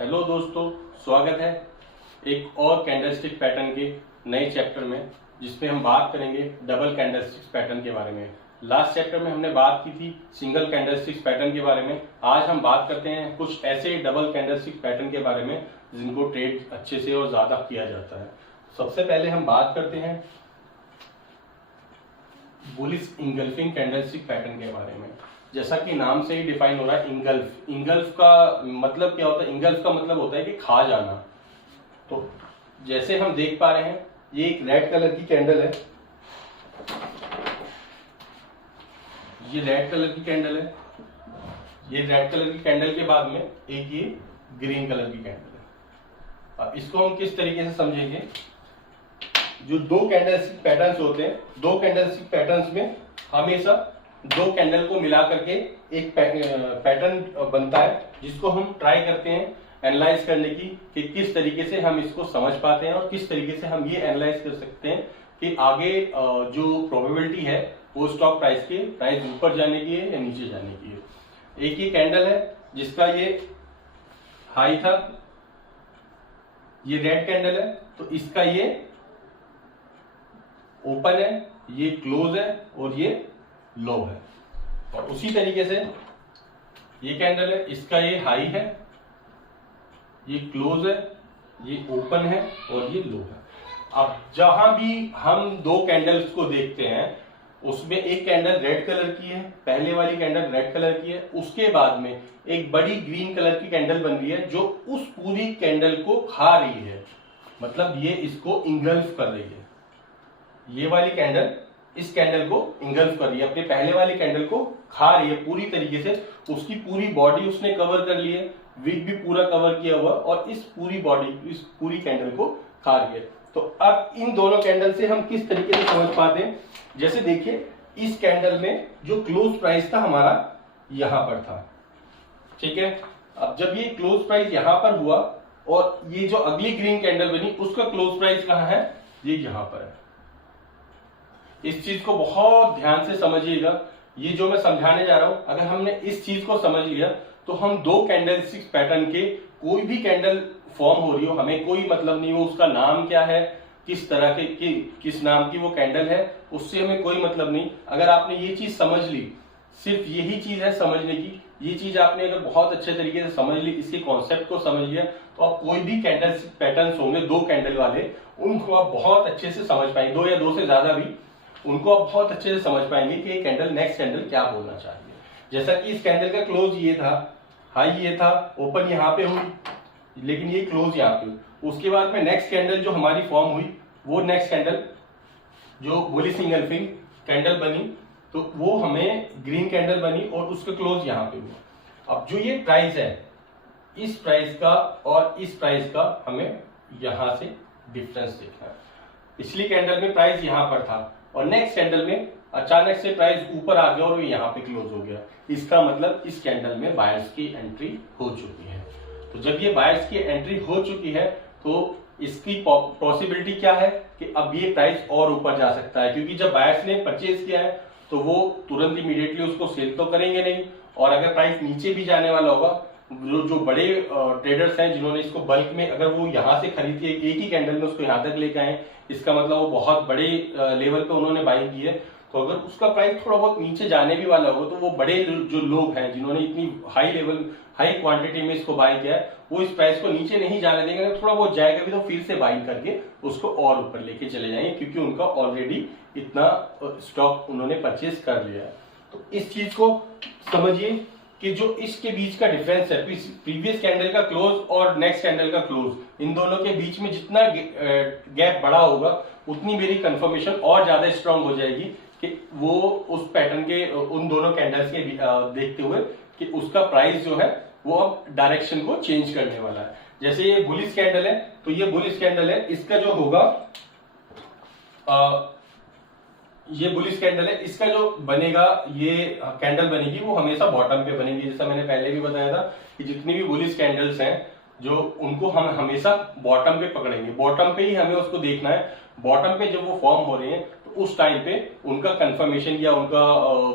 Hello दोस्तों, स्वागत है एक और कैंडलस्टिक पैटर्न के नए चैप्टर में, जिसमें हम बात करेंगे डबल कैंडलस्टिक पैटर्न के बारे में। लास्ट चैप्टर में हमने बात की थी सिंगल कैंडलस्टिक पैटर्न के बारे में। आज हम बात करते हैं कुछ ऐसे डबल कैंडलस्टिक पैटर्न के बारे में जिनको ट्रेड अच्छे से और ज्यादा किया जाता है। सबसे पहले हम बात करते हैं बुलिश इंगल्फिंग कैंडलस्टिक पैटर्न के बारे में। जैसा कि नाम से ही डिफाइन हो रहा है, इंगल्फ। इंगल्फ का मतलब क्या होता है? इंगल्फ का मतलब होता है कि खा जाना। तो जैसे हम देख पा रहे हैं, ये एक रेड कलर की कैंडल है, ये रेड कलर की कैंडल है। ये रेड कलर की कैंडल के बाद में एक ये ग्रीन कलर की कैंडल है। अब इसको हम किस तरीके से समझेंगे? जो दो कैंडलस्टिक पैटर्न्स होते हैं, दो कैंडलस्टिक पैटर्न्स में हमेशा दो कैंडल को मिला करके एक पैटर्न बनता है, जिसको हम ट्राई करते हैं एनालाइज करने की कि किस तरीके से हम इसको समझ पाते हैं और किस तरीके से हम ये एनालाइज कर सकते हैं कि आगे जो प्रोबेबिलिटी है वो स्टॉक प्राइस के प्राइस ऊपर जाने की है या नीचे जाने की है। एक ये कैंडल है जिसका ये हाई था, ये रेड कैंडल है, तो इसका ये ओपन है, ये क्लोज है और ये लो है। और उसी तरीके से ये कैंडल है, इसका ये हाई है, ये क्लोज है, ये ओपन है और ये लो है। अब जहां भी हम दो कैंडल्स को देखते हैं उसमें एक कैंडल रेड कलर की है, पहले वाली कैंडल रेड कलर की है, उसके बाद में एक बड़ी ग्रीन कलर की कैंडल बन रही है जो उस पूरी कैंडल को खा रही है, मतलब ये इसको इंगल्फ कर रही है। ये वाली कैंडल इस कैंडल को इंगल्फ कर रही है, अपने पहले वाली कैंडल को खा रही है पूरी तरीके से। उसकी पूरी बॉडी उसने कवर कर ली है, विग भी पूरा कवर किया हुआ और इस पूरी बॉडी, इस पूरी कैंडल को खा रही है। तो अब इन दोनों कैंडल से हम किस तरीके से समझ पाते हैं? जैसे देखिए, इस कैंडल में जो क्लोज प्राइस था हमारा यहां पर था, ठीक है। अब जब ये क्लोज प्राइस यहां पर हुआ और ये जो अगली ग्रीन कैंडल बनी उसका क्लोज प्राइस कहां है? ये यहां पर है। इस चीज को बहुत ध्यान से समझिएगा। ये जो मैं समझाने जा रहा हूं, अगर हमने इस चीज को समझ लिया तो हम दो कैंडलस्टिक पैटर्न के कोई भी कैंडल फॉर्म हो रही हो, हमें कोई मतलब नहीं वो उसका नाम क्या है, किस तरह के किस नाम की वो कैंडल है, उससे हमें कोई मतलब नहीं। अगर आपने ये चीज समझ ली, सिर्फ यही चीज है समझने की, ये चीज आपने अगर बहुत अच्छे तरीके से समझ ली, इसके कॉन्सेप्ट को समझ लिया, तो आप कोई भी कैंडलस्टिक पैटर्न्स होंगे दो कैंडल वाले, उनको आप बहुत अच्छे से समझ पाएंगे, दो या दो से ज्यादा भी, उनको आप बहुत अच्छे से समझ पाएंगे कि ये कैंडल नेक्स्ट कैंडल क्या बोलना चाहिए। जैसा कि इस कैंडल का क्लोज ये था, हाई ये था, ओपन यहाँ पे हुई, लेकिन ये क्लोज यहाँ पे हुई। उसके बाद में नेक्स्ट कैंडल जो हमारी फॉर्म हुई, वो नेक्स्ट कैंडल जो बुलिश इंगल्फिंग कैंडल बनी, तो वो हमें ग्रीन कैंडल बनी और उसका क्लोज यहाँ पे हुआ। अब जो ये प्राइस है, इस प्राइस का और इस प्राइस का हमें यहां से डिफरेंस देखना है। पिछली कैंडल में प्राइस यहां पर था और नेक्स्ट कैंडल में अचानक से प्राइस ऊपर आ गया और वो यहाँ पे क्लोज हो गया। इसका मतलब इस कैंडल में बायर्स की एंट्री हो चुकी है। तो जब ये बायर्स की एंट्री हो चुकी है तो इसकी पॉसिबिलिटी क्या है कि अब ये प्राइस और ऊपर जा सकता है, क्योंकि जब बायर्स ने परचेज किया है तो वो तुरंत इमीडिएटली उसको सेल तो करेंगे नहीं, और अगर प्राइस नीचे भी जाने वाला होगा, जो बड़े ट्रेडर्स हैं जिन्होंने इसको बल्क में, अगर वो यहाँ से खरीदी है एक ही कैंडल में उसको यहाँ तक लेकर आए, इसका मतलब वो बहुत बड़े लेवल पे उन्होंने बाइंग की है। तो अगर उसका प्राइस थोड़ा बहुत नीचे जाने भी वाला होगा तो वो बड़े जो लोग हैं जिन्होंने इतनी हाई क्वांटिटी में इसको बाई किया है, वो इस प्राइस को नीचे नहीं जाने देंगे। अगर थोड़ा बहुत जाएगा भी तो फिर से बाइंग करके उसको और ऊपर लेके चले जाएंगे, क्योंकि उनका ऑलरेडी इतना स्टॉक उन्होंने परचेज कर लिया है। तो इस चीज को समझिए कि जो इसके बीच का डिफरेंस है, प्रीवियस कैंडल का क्लोज और नेक्स्ट कैंडल का क्लोज, इन दोनों के बीच में जितना गैप बड़ा होगा उतनी मेरी कंफर्मेशन और ज्यादा स्ट्रांग हो जाएगी कि वो उस पैटर्न के उन दोनों कैंडल्स के देखते हुए कि उसका प्राइस जो है वो अब डायरेक्शन को चेंज करने वाला है। जैसे ये बुलिश कैंडल है, तो ये बुलिश कैंडल है, इसका जो होगा ये बुलिश कैंडल है, इसका जो बनेगा, ये कैंडल बनेगी वो हमेशा बॉटम पे बनेगी। जैसा मैंने पहले भी बताया था कि जितनी भी बुलिश कैंडल्स हैं जो उनको हम हमेशा बॉटम पे पकड़ेंगे, बॉटम पे ही हमें उसको देखना है। बॉटम पे जब वो फॉर्म हो रहे हैं तो उस टाइम पे उनका कंफर्मेशन या उनका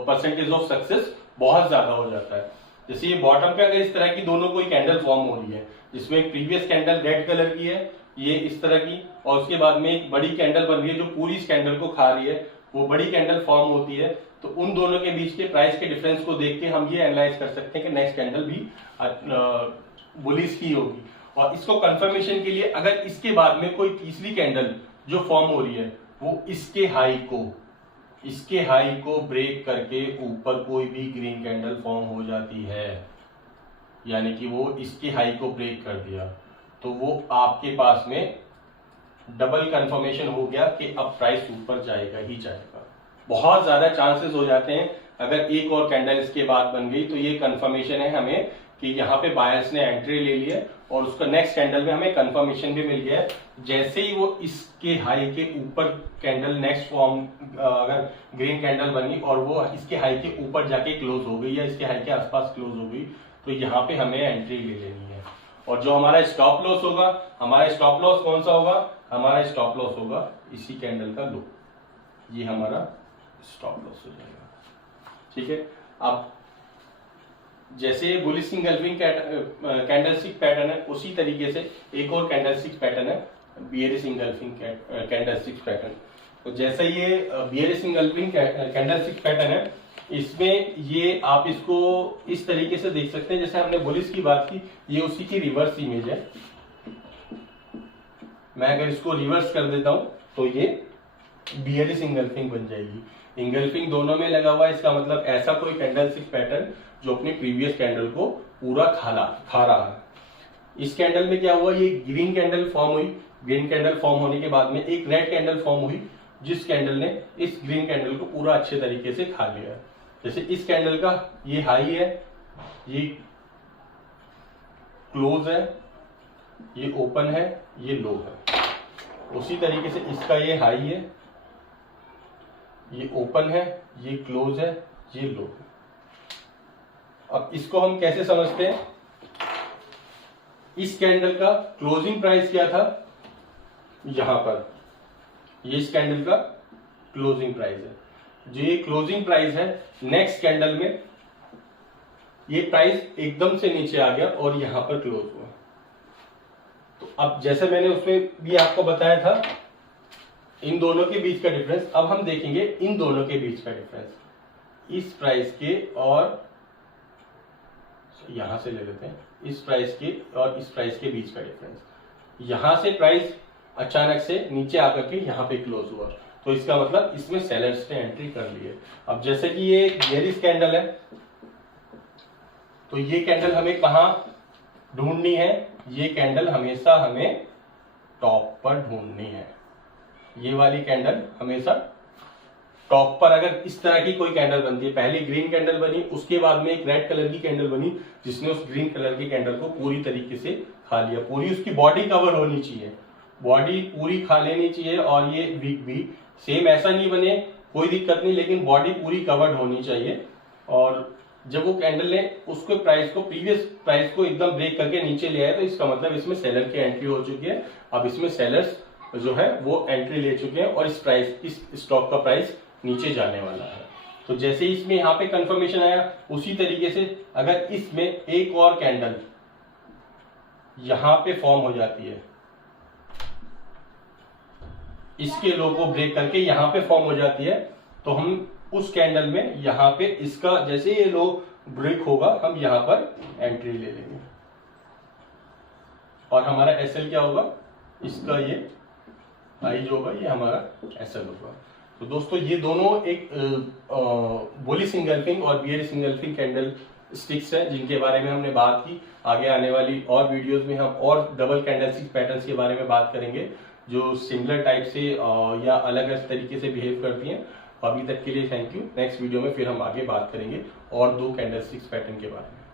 परसेंटेज ऑफ सक्सेस बहुत ज्यादा हो जाता है। जैसे ये बॉटम पे अगर इस तरह की दोनों कोई कैंडल फॉर्म हो रही है, जिसमें एक प्रीवियस कैंडल रेड कलर की है, ये इस तरह की, और उसके बाद में एक बड़ी कैंडल बन रही है जो पूरी इस कैंडल को खा रही है, वो बड़ी कैंडल फॉर्म होती है, तो उन दोनों के बीच के प्राइस के डिफरेंस को देख के हम ये एनालाइज कर सकते हैं कि नेक्स्ट कैंडल भी बुलिश की होगी। और इसको कंफर्मेशन के लिए अगर इसके बाद में कोई तीसरी कैंडल जो फॉर्म हो रही है वो इसके हाई को ब्रेक करके ऊपर कोई भी ग्रीन कैंडल फॉर्म हो जाती है, यानी कि वो इसके हाई को ब्रेक कर दिया, तो वो आपके पास में डबल कंफर्मेशन हो गया कि अब प्राइस ऊपर जाएगा ही जाएगा। बहुत ज्यादा चांसेस हो जाते हैं अगर एक और कैंडल इसके बाद बन गई तो ये कंफर्मेशन है हमें कि यहाँ पे बायर्स ने एंट्री ले ली है, और उसका नेक्स्ट कैंडल में हमें कंफर्मेशन भी मिल गया है। जैसे ही वो इसके हाई के ऊपर कैंडल नेक्स्ट फॉर्म अगर ग्रीन कैंडल बनी और वो इसके हाई के ऊपर जाके क्लोज हो गई या इसके हाई के आसपास क्लोज हो गई, तो यहाँ पे हमें एंट्री ले लेनी है। और जो हमारा स्टॉप लॉस होगा, हमारा स्टॉप लॉस कौन सा होगा, हमारा स्टॉप लॉस होगा इसी कैंडल का लो, ये हमारा स्टॉप लॉस हो जाएगा। ठीक है, अब जैसे बुलिश इंगल्फिंग कैंडलस्टिक पैटर्न है, उसी तरीके से एक और कैंडलस्टिक पैटर्न है बियरिश इंगल्फिंग कैंडलस्टिक पैटर्न। तो जैसे ये बियरिश इंगल्फिंग कैंडलस्टिक पैटर्न है, इसमें ये आप इसको इस तरीके से देख सकते हैं, जैसे हमने बुलिश की बात की, ये उसी की रिवर्स इमेज है। मैं अगर इसको रिवर्स कर देता हूं तो ये बियरिश इंगल्फिंग बन जाएगी। इंगल्फिंग दोनों में लगा हुआ है, इसका मतलब ऐसा कोई कैंडलस्टिक पैटर्न जो अपनी प्रीवियस कैंडल को पूरा खा रहा है। इस कैंडल में क्या हुआ, ये ग्रीन कैंडल फॉर्म हुई, ग्रीन कैंडल फॉर्म होने के बाद में एक रेड कैंडल फॉर्म हुई, जिस कैंडल ने इस ग्रीन कैंडल को पूरा अच्छे तरीके से खा लिया। जैसे इस कैंडल का ये हाई है, ये क्लोज है, ये ओपन है, ये लो है। उसी तरीके से इसका ये हाई है, ये ओपन है, ये क्लोज है, ये लो है। अब इसको हम कैसे समझते हैं, इस कैंडल का क्लोजिंग प्राइस क्या था, यहां पर ये इस कैंडल का क्लोजिंग प्राइस है। जो ये क्लोजिंग प्राइस है, नेक्स्ट कैंडल में ये प्राइस एकदम से नीचे आ गया और यहां पर क्लोज हुआ। तो अब जैसे मैंने उसमें भी आपको बताया था इन दोनों के बीच का डिफरेंस, अब हम देखेंगे इन दोनों के बीच का डिफरेंस, इस प्राइस के और यहां से ले लेते हैं, इस प्राइस के और इस प्राइस के बीच का डिफरेंस। यहां से प्राइस अचानक से नीचे आकर के यहां पे क्लोज हुआ, तो इसका मतलब इसमें सेलर्स ने एंट्री कर ली है। अब जैसे कि ये बेयरिश कैंडल है, तो ये कैंडल हमें कहां ढूंढनी है, ये कैंडल हमेशा हमें टॉप पर ढूंढनी है। ये वाली कैंडल हमेशा टॉप पर, अगर इस तरह की कोई कैंडल बनती है, पहली ग्रीन कैंडल बनी, उसके बाद में एक रेड कलर की कैंडल बनी जिसने उस ग्रीन कलर की कैंडल को पूरी तरीके से खा लिया, पूरी उसकी बॉडी कवर होनी चाहिए, बॉडी पूरी खा लेनी चाहिए, और ये वीक भी सेम ऐसा नहीं बने, कोई दिक्कत नहीं, लेकिन बॉडी पूरी कवर्ड होनी चाहिए। और जब वो कैंडल ने उसको प्राइस को, प्रीवियस प्राइस को एकदम ब्रेक करके नीचे ले आया, तो इसका मतलब इसमें सेलर की एंट्री हो चुकी है। अब इसमें सेलर्स जो है वो एंट्री ले चुके हैं और इस स्टॉक का प्राइस नीचे जाने वाला है। तो जैसे इसमें यहाँ पे कंफर्मेशन आया, उसी तरीके से अगर इसमें एक और कैंडल यहां पे फॉर्म हो जाती है, इसके लो को ब्रेक करके यहां पे फॉर्म हो जाती है, तो हम उस कैंडल में यहां पे इसका जैसे ये लो ब्रेक होगा, हम यहां पर एंट्री ले लेंगे और हमारा एसएल क्या होगा, इसका ये आई जो होगा ये हमारा एसएल होगा। तो दोस्तों ये दोनों एक बुलिश इंगल्फिंग और बियरिश इंगल्फिंग कैंडल स्टिक्स हैं जिनके बारे में हमने बात की। आगे आने वाली और वीडियोस में हम और डबल कैंडलस्टिक पैटर्न्स के बारे में बात करेंगे जो सिमिलर टाइप से या अलग अलग तरीके से बिहेव करती हैं। अभी तक के लिए थैंक यू। नेक्स्ट वीडियो में फिर हम आगे बात करेंगे और दो कैंडलस्टिक्स पैटर्न के बारे में।